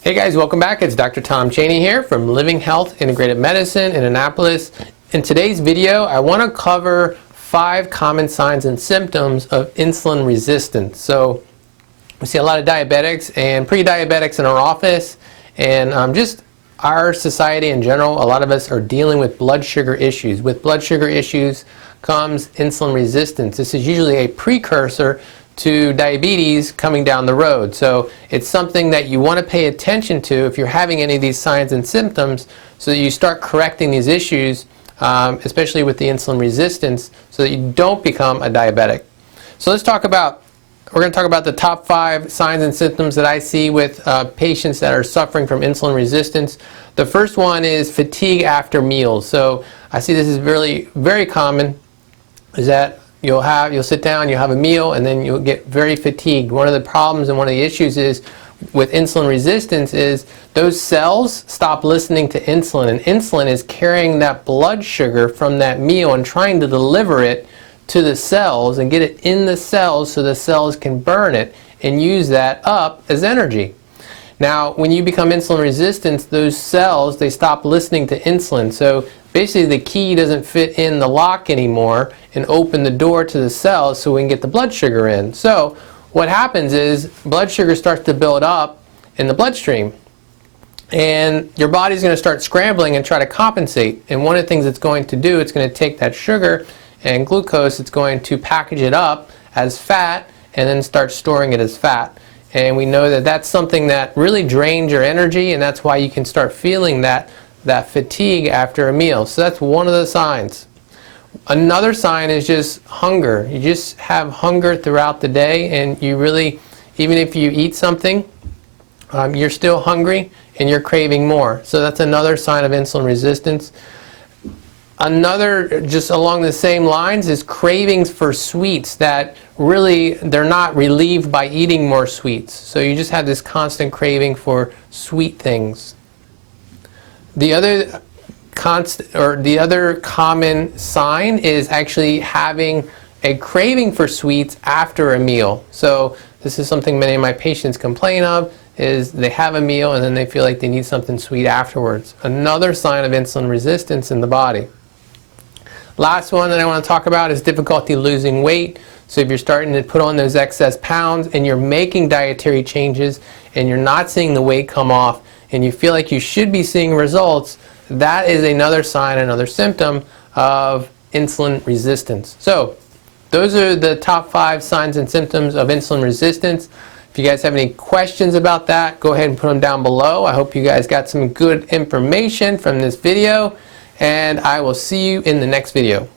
Hey guys, welcome back. It's Dr. Tom Chaney here from Living Health Integrative Medicine in Annapolis. In today's video, I want to cover 5 common signs and symptoms of insulin resistance. So we see a lot of diabetics and pre-diabetics in our office, and just our society in general, a lot of us are dealing with blood sugar issues. With blood sugar issues comes insulin resistance. This is usually a precursor to diabetes coming down the road. So it's something that you want to pay attention to if you're having any of these signs and symptoms, so that you start correcting these issues, especially with the insulin resistance, so that you don't become a diabetic. So we're going to talk about the top 5 signs and symptoms that I see with patients that are suffering from insulin resistance. The first one is fatigue after meals. So I see this is really very common, is that you'll sit down, you'll have a meal, and then you'll get very fatigued. One of the problems and one of the issues is with insulin resistance is those cells stop listening to insulin, and insulin is carrying that blood sugar from that meal and trying to deliver it to the cells and get it in the cells so the cells can burn it and use that up as energy. Now, when you become insulin resistant, those cells, they stop listening to insulin. So basically the key doesn't fit in the lock anymore and open the door to the cells so we can get the blood sugar in. So what happens is blood sugar starts to build up in the bloodstream, and your body's going to start scrambling and try to compensate. And one of the things it's going to do, it's going to take that sugar and glucose, it's going to package it up as fat and then start storing it as fat. And we know that that's something that really drains your energy, and that's why you can start feeling that fatigue after a meal. So that's one of the signs. Another sign is just hunger. You just have hunger throughout the day, and you really, even if you eat something, you're still hungry and you're craving more. So that's another sign of insulin resistance. Another, just along the same lines, is cravings for sweets that really, they're not relieved by eating more sweets. So you just have this constant craving for sweet things. The other common sign is actually having a craving for sweets after a meal. So this is something many of my patients complain of, is they have a meal and then they feel like they need something sweet afterwards. Another sign of insulin resistance in the body. Last one that I want to talk about is difficulty losing weight. So if you're starting to put on those excess pounds and you're making dietary changes and you're not seeing the weight come off and you feel like you should be seeing results, that is another sign, another symptom of insulin resistance. So those are the top 5 signs and symptoms of insulin resistance. If you guys have any questions about that, go ahead and put them down below. I hope you guys got some good information from this video, and I will see you in the next video.